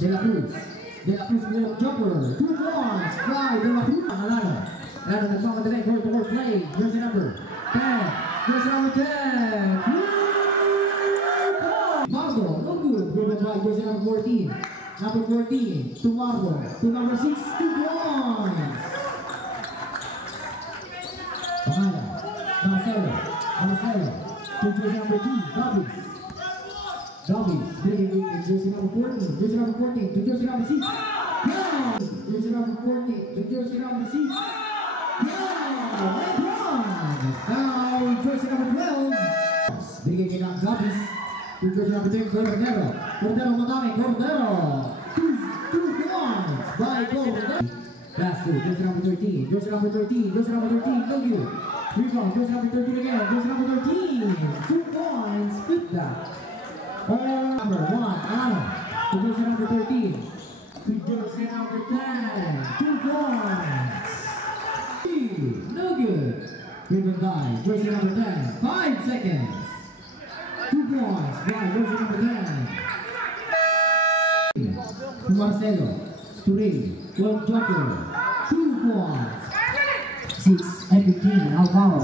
De La Cruz. De La Cruz will jumper. 2 points. Fly De La Cruz. Alano. Alano nagmamadali. Court-to-court play. Jersey number 10. Jersey number 10. 3 points. Margo. No good. Driven by jersey number 14. Number 14. To Margo. To number 6. 2 points. Pamala. Marcelo. Marcelo. To jersey number 2. Davis. Davis. Bringing in jersey number 14. Jersey number 14. To jersey number 6. Yeah. Jersey number 14. To jersey number 6. Yeah. Now jersey number 12. Bringing in Davis. To jersey number 10. Cordero. Cordero Madame. Cordero. 2 points by Cordero. Last 2. Jersey number 13. Jersey number 13. Jersey number 13. No good. Rebound. Jersey number 13 again. Jersey number 13. 2 points. Flip that. Number 1, Alano. To jersey number 13. To jersey number 10. 2 points. 3. No good. Driven by jersey number 10. 5 seconds. 2 points by jersey number 10. To Marcelo. To Ray. 12 jumper. 2 points. 6 and 15. Alvaro.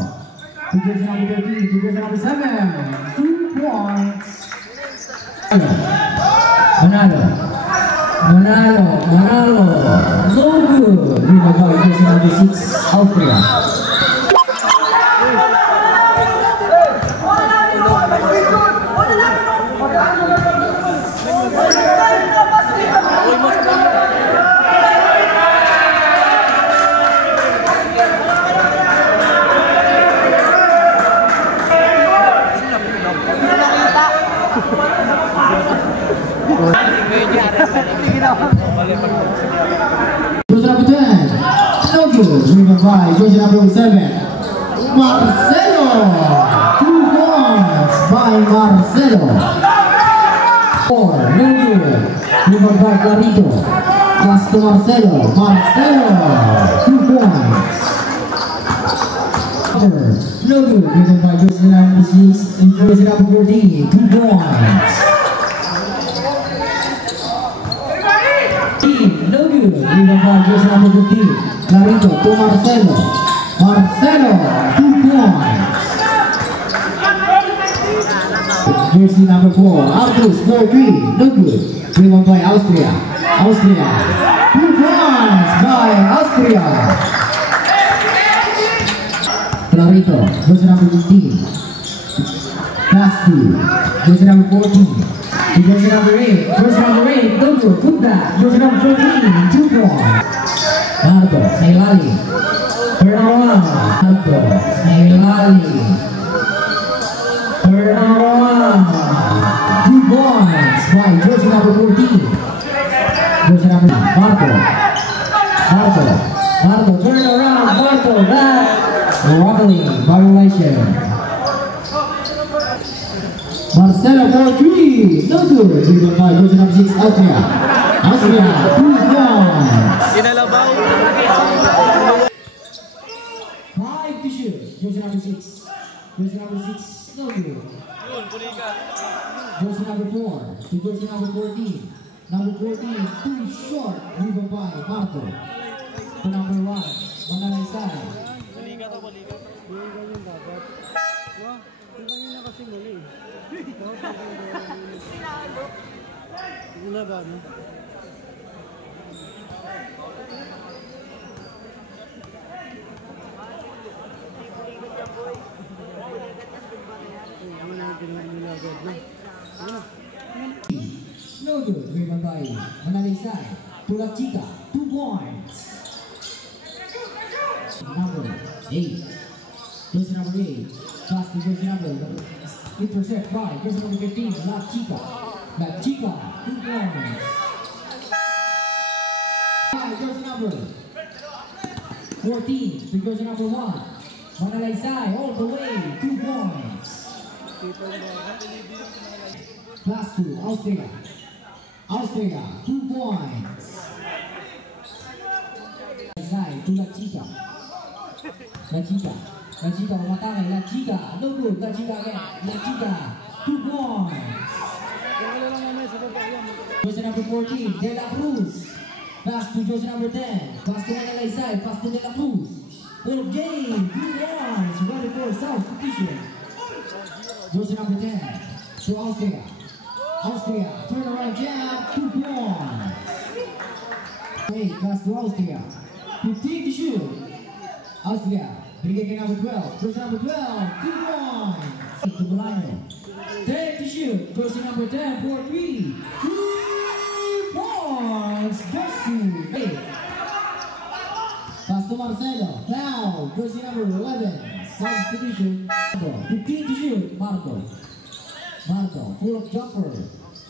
To jersey number 13. To jersey number 7. 2 points. Manalo. No good. Rebound by jersey number 6, Austria. Jersey number 10. No good. Driven by jersey number 7. Marcelo. 2 points by Marcelo. 4. No good. Driven by Clarito. Pass to Marcelo. Marcelo. 2 points. No good. Driven by jersey number 6 and jersey number 14. 2 points. No good. Driven by jersey number 15. Clarito to Marcelo. Marcelo. 2 points. Jersey number 4. Artus. 4-3. No good. Driven by Austria. Austria. 2 points by Austria. Clarito. Jersey number 15. Pass to jersey number 14. Jersey number 8. Jersey number 8. No good. Put that. Jersey number 14. 2 points. Nardo. Sailali. Turn around. Nardo. Sailali. Turn around. 2 points by jersey number 14. Jersey number 9. Marco. Turn around. Marco. That. Wobbling. Violation. Marcelo 4-3. No good. Driven by jersey number 6, Austria. Austria, 2 points. Inalabaw. 5 to shoot. Jersey number 6. Jersey number 6. No good. Jersey number 4. To jersey number 14. Number 14. Too short. Driven by Marco. To number 1. Manalaysay. No good. Driven by Manalaysay. To La Chica. 2 points. Number 8. Jersey number 8. Pass to jersey number. Intercept by jersey number 15. La Chica. La Chica. 2 points. Jersey number 14. To jersey number 1. Manalaysay all the way. 2 points. Class 2. Austria. Austria. 2 points. Manalaysay to La Chica. La Chica. La Chica umatake. La Chica. No good. La Chica again. La Chica. 2 points. Jersey number 14, De La Cruz. Pass to jersey number 10. Pass to Manalaysay. Pass to De La Cruz. Full game. Blue ones. Ready for substitution. Jersey number 10. To Austria. Austria. Turn around jab. 2 points. 8. Pass to Austria. 15 to shoot. Austria. Bring again number 12. Jersey number 12. 2 points. To Bolaño. 10 to shoot. Jersey number 10 for 3. 3 points. Jersey. 8. Pass to Marcelo. Foul. Jersey number 11. Substitution. 15 to shoot. Marco. Marco. Full of jumper.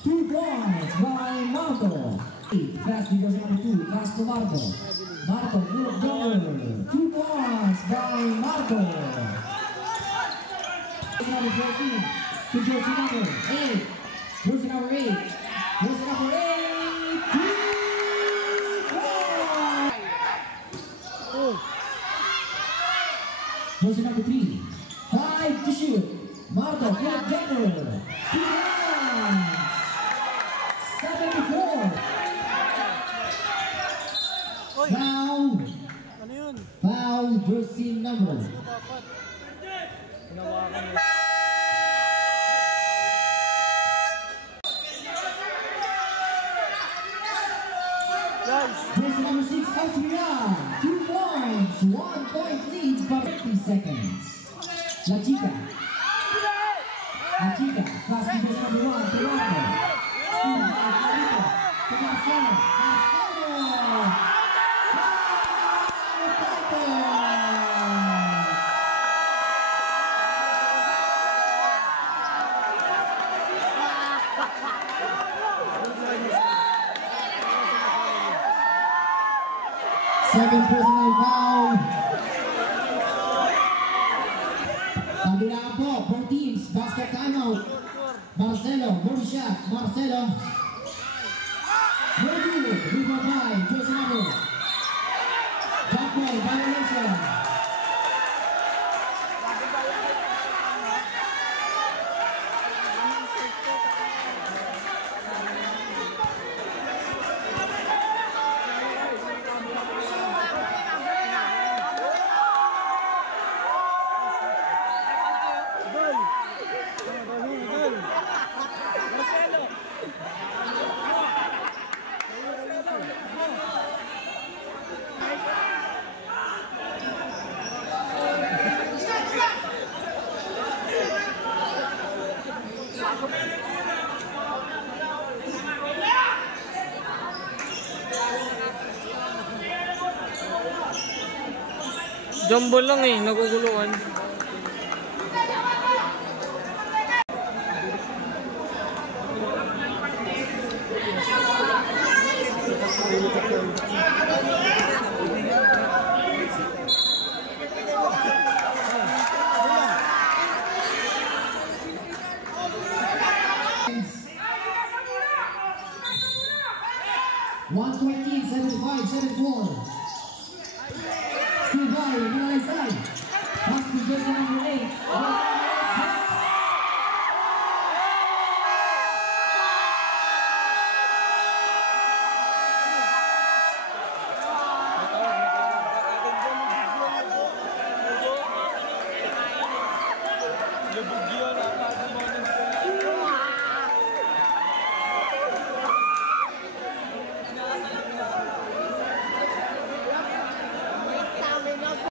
2 points by Marco. 8. Pass to jersey number 2. Pass to Marco. Marco. Full of jumper. 2 points by Marco. Jersey number 14. To jersey number 8. Jersey number 8. Jersey number 8. 3 points. Jersey number 3. 5 to shoot. Marco, full of jumper. 2 points. 7 to 4. Foul. Foul. Jersey number. Jersey number 6, Austria. 2 points. 1 point lead by 50 seconds. La Chica. La Chica. Pass to jersey number 1, Toronto. Steal by Carito. To Marcelo. Marcelo. Second personal foul. Kabilaan po, 4 teams, basket timeout. Marcelo, more shot, Marcelo. No good, rebound by jersey number. Jump ball, violation. Jumbo lang eh, naguguluhan. Still by Manalaysay. Pass to jersey number 8.